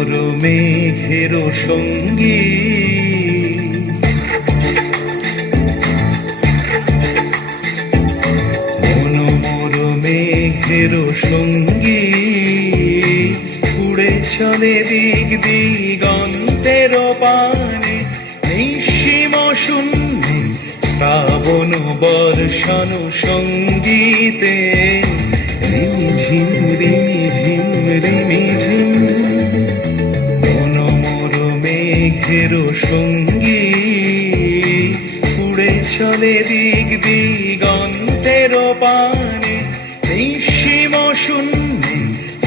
মোর মেঘের সঙ্গী, মন মোর মেঘের সঙ্গী, উড়ে চলে দিক দিগন্তের পানে, নিঃসীম শূন্যে শ্রাবণ বর্ষণ সঙ্গীতে, রিমিঝিম রিমিঝিম রিমিঝিম, মন মোর মেঘের সঙ্গী, উড়ে চলে দিক দিগন্তের পানে, নিঃসীম শূন্যে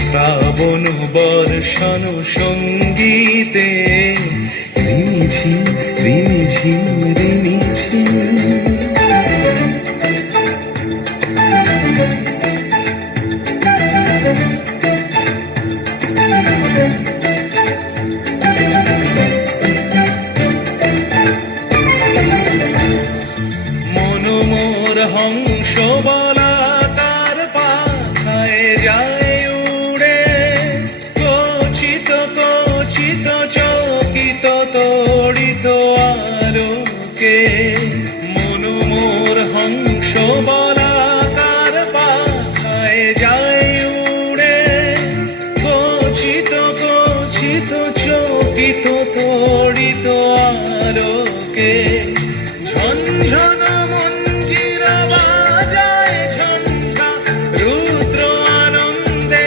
শ্রাবণ বর্ষণ সঙ্গীতে, রিমিঝিম রিমিঝিম রিমিঝিম। মন মোর হংস বলাকার পাখায় যায় উড়ে, কচিত কচিত চকিত তড়িত আলোকে, মন মোর হংস বলাকার পাখায় যায় উড়ে, কচিত কচিত চকিত তড়িত আলোকে, ঝনঝন মঞ্জির বাজায় ঝঞ্ঝা রুদ্র আনন্দে,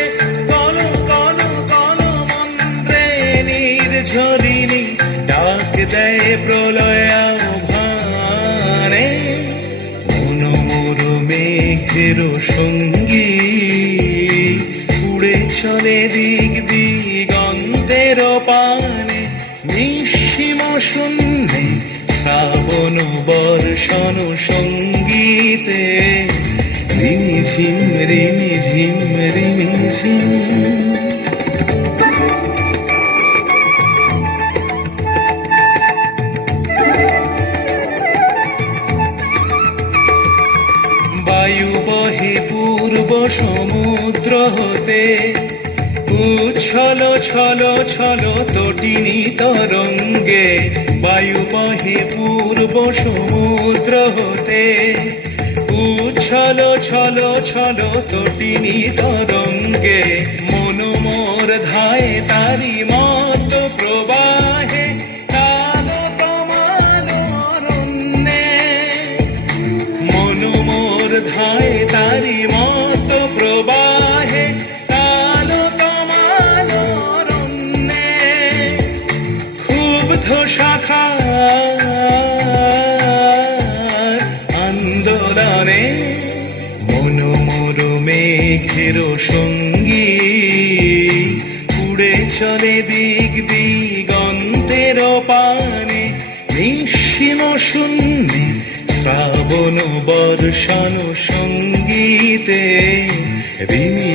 কল কল কল মন্ত্রে নির্ঝরিণী ডাক দেয় প্রলয় আহ্বানে, মন মোর মেঘের সঙ্গী, উড়ে চলে দিক দিগন্তের পানে, নিঃসীম শূন্যে শ্রাবণ বর্ষণ সঙ্গীতে, রিমিঝিম রিমিঝিম রিমিঝিম। বায়ু বহে পূর্ব সমুদ্র হতে, উচ্ছল ছল ছল তটিনী তরঙ্গে, বায়ু বহে পূর্ব সমুদ্র হতে, উচ্ছল ছল ছল তটিনী তরঙ্গে, মন মোর ধায় তারি মত প্রবাহে, কালো তমাল অরণ্যে, মন মোর ধায় তারি মত প্রবাহে, কালো তমাল অরণ্যে, ক্ষুব্ধ শাখার আন্দোলনে, মন মোর মেঘের সঙ্গী, উড়ে চলে দিক দিগন্তের পানে, নিঃসীম শূন্যে শ্রাবণ বর্ষণ সঙ্গীতে, রিমি